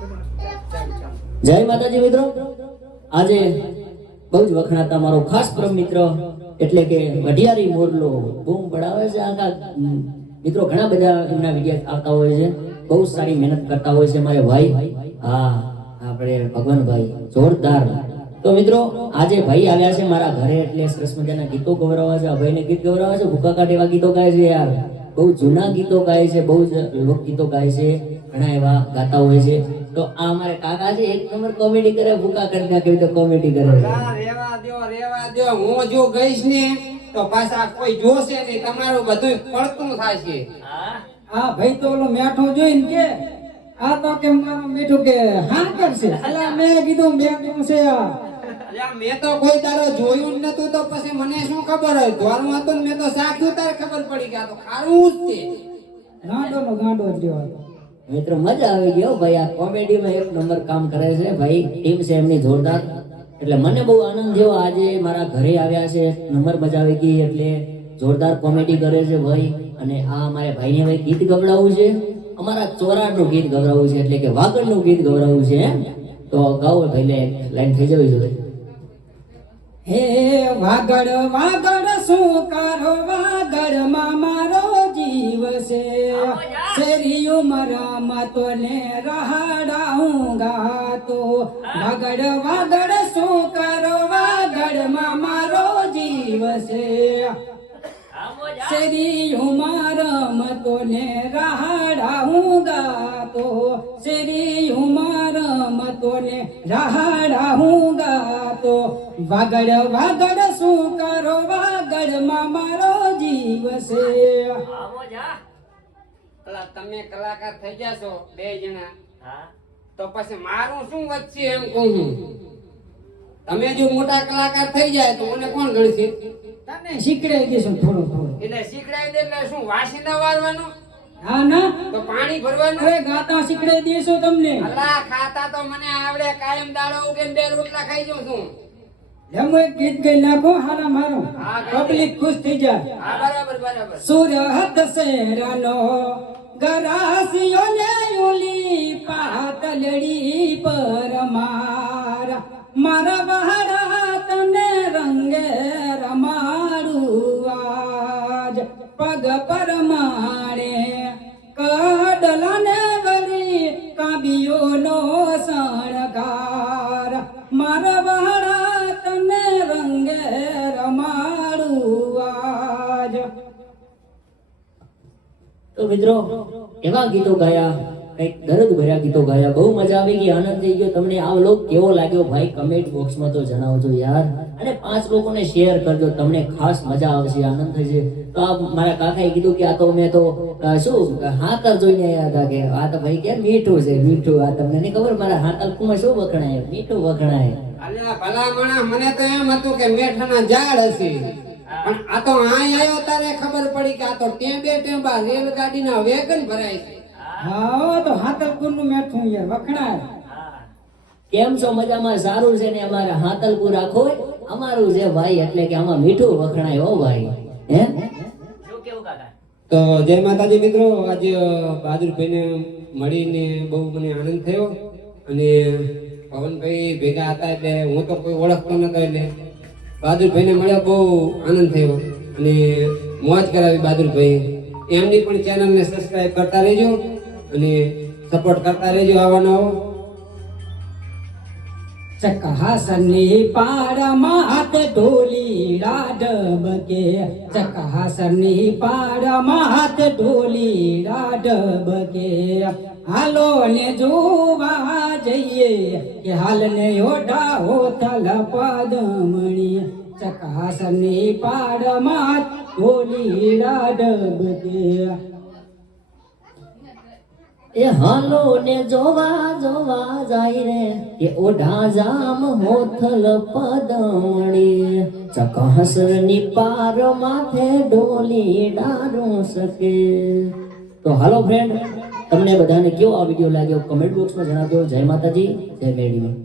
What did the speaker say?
જય માતાજી મિત્રો, આજે બહુ જ વખણાતા મારો ખાસ પરમ મિત્ર એટલે કે વઢિયારી મોરલો બૂમ પડાવે છે. આખા મિત્રો ઘણા બધા એમના વિડીયો આવતા હોય છે, બહુ સારી મહેનત કરતા હોય છે મારે ભાઈ. હા, આપણે ભગવાનભાઈ જોરદાર. તો મિત્રો આજે ભાઈ આવ્યા છે મારા ઘરે એટલે સરસ મજાના ગીતો ગવડાવવા છે. ભાઈને ગીત ગવડાવવા છે, ભૂકા કાઢે એવા ગીતો ગાય છે યાર. બહુ જૂના ગીતો ગાય છે, બહુ જ લોકગીતો ગાય છે, ઘણા એવા ગાતા હોય છે. તો આ અમારે કાકા છે, એક નંબર કોમેડી કરે, ભૂકા કરી નાખે તો કોમેડી કરે. રેવા દો હું જો ગઈશ ને તો પાછા કોઈ જોશે નહીં, તમારું બધું પડતું થશે. હા ભાઈ તો ઓલો મેઠો જોઈને કે આ તો કેમ મારો મીઠું કે હા કરશે. અલા મેં કીધું મેઠું છે આ. અલ્યા મેં તો કોઈ દાડો જોયું જ નતું, તો પછી મને શું ખબર હોય? ધોરું હતું ને મેં તો સાખ્યું તારે ખબર પડી ગયા, તો ખારું જ છે. ગાંડો નો ગાંડો જ રહ્યો. મિત્રો મજા આવી ગયો ભાઈ, આ કોમેડીમાં એક નંબર કામ કરે છે ભાઈ, ટીમ છે એમની જોરદાર. એટલે મને બહુ આનંદ થયો આજે મારા ઘરે આવ્યા છે, નંબર મજા આવી ગઈ. એટલે જોરદાર કોમેડી કરે છે ભાઈ. અને આ અમારે ભાઈને ભાઈ ગીત ગવડાવવું છે, અમારા ચોરાડનું ગીત ગવડાવવું છે, એટલે કે વાગડનું ગીત ગવડાવવું છે. તો ગાઓ ભાઈને લાઈન થઈ જવી જોઈએ. હે વાગડ વાગડ શું કરો વાગડ માં મારો જીવ છે, શેરી ઉમરામાં તો ને રહાડાઉં ગાતો. વાગડ વાગડ શું કરો વાગડ માં મારો જીવ છે, શેરી ઉમરામાં તો ને રહાડાઉં ગાતો. શેરી ઉમરામાં તો ને રહાડાઉં ગાતો. વાગડ વાગડ શું કરો વાગડ માં મારો જીવ છે. તમે કલાકાર થઈ જશો બે જણા, તો પછી મારું શું વચ્ચે એમ કહું છું. તમે જો મોટા કલાકાર થઈ જાય તો મને કોણ ગણશે? તને શીખડાઈ દેશું થોડું થોડું. એટલે શીખડાઈ દે એટલે શું વાસીના વાળવાનું? હા ના તો પાણી ભરવાનું? અરે ગાતા શીખડાઈ દેશું તમને. અલા ખાતા તો મને આવડે, કાયમ દાડો ઉગીને બે રોટલા ખાઈ જાઉં છું. લેમો એક ગીત ગઈ નાખો હારા મારો, પબ્લિક ખુશ થઈ જાય. હા બરાબર બરાબર. સુરત શહેરનો ગરાસિયો ને ઓલી પાતલડી પર મારા વહાડા તને રંગે રમાડું આજ. પગ પર માણે કડલા ને વળી કાબીઓનો શણગાર. મારા વહાડા તને રંગે રમાડું આજ. તો મિત્રો એવા ગીતો ગાયા, કઈક દર્દ ભર્યા ગીતો ગાયા, બહુ મજા આવી ગઈ, આનંદ થઈ ગયો. તમને આ વ્લોગ કેવો લાગ્યો ભાઈ કમેન્ટ બોક્સમાં તો જણાવજો યાર. અને 5 લોકોને શેર કરજો, તમને ખાસ મજા આવશે, આનંદ થશે. તો આ મારા કાકાએ કીધું કે આ તો મેં તો શું હાકર જોઈને આવ્યા હતા, કે આ તો ભાઈ કે મીઠું છે મીઠું. આ તમને નહીં ખબર મારા હાકલકુમાં શું વખણાય? મીઠું વખણાય. અલ્યા ભલા માણસ, મને તો એમ હતું કે મેઠાના ઝાડ હશે, પણ આ તો અહીં આવ્યો તારે ખબર પડી કે આ તો ટેમ્બે ટેમ્બા રેલગાડીના વેગન ભરાય છે. હા તો હાતલપુર નું મેઠું યાર વખણાય. કેમ છો? મજામાં? સારું છે ને? અમારે હાતલપુર આખો અમારું છે ભાઈ, એટલે કે આમાં મીઠું વખણાય હો ભાઈ. હે શું કેવું કાકા? તો જય માતાજી મિત્રો, આજે બહાદુરભાઈને મળીને બહુ મને આનંદ થયો. અને પવનભાઈ ભેગા હતા એટલે હું તો કોઈ ઓળખતો નતો, એટલે બહાદુરભાઈને મળ્યા બહુ આનંદ થયો અને મોજ કરાવી બહાદુરભાઈ. એમની પણ ચેનલને સબસ્ક્રાઇબ કરતા રહેજો અને સપોર્ટ કરતા રહેજો આવા નવો. ચકહાસની પાડમાં હાથ ઢોલી રાડબ કે, ચકહાસની પાડમાં હાથ ઢોલી રાડબ કે. હાલો ને જોવા જઈએ કે હાલ ને ઓઢા હોથલ પદમણી. ચકહાસની પાડમાં હાથ ઢોલી રાડબ કે. એ હાલો ને જોવા જોવા જાય રે, એ ઓઢા જામ હોથલ પદમણી. ચકહસરની પાર માથે ડોલી ડારું શકે. તો હાલો ફ્રેન્ડ, તમને બધાને કેવો આ વિડીયો લાગ્યો કમેન્ટ બોક્સમાં જણાવજો. જય માતાજી, જય મેડીમાં.